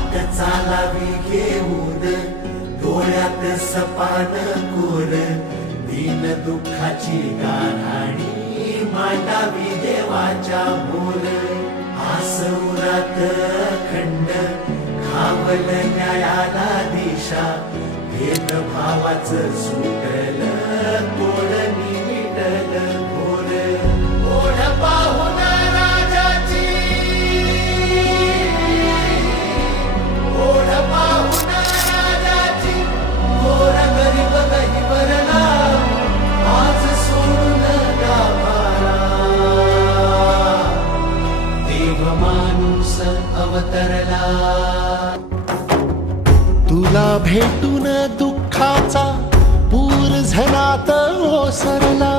वाट चालावी घेऊन डोळ्यात सपान कोर दीन दुःखाची गाराणी मांडावी देवाच्या मोर आसुरात खंड खावल न्यायाला दिशा भेदभावाचं सुटल तोडणी मिटल घोर ओढ पाहून राजाची ओढ पाहून राजाची घोर गरीब गहिवरला आज सोडून गाभारा देव माणूस अवतरला तुला भेटून दुःखाचा पूर झनात ओसरला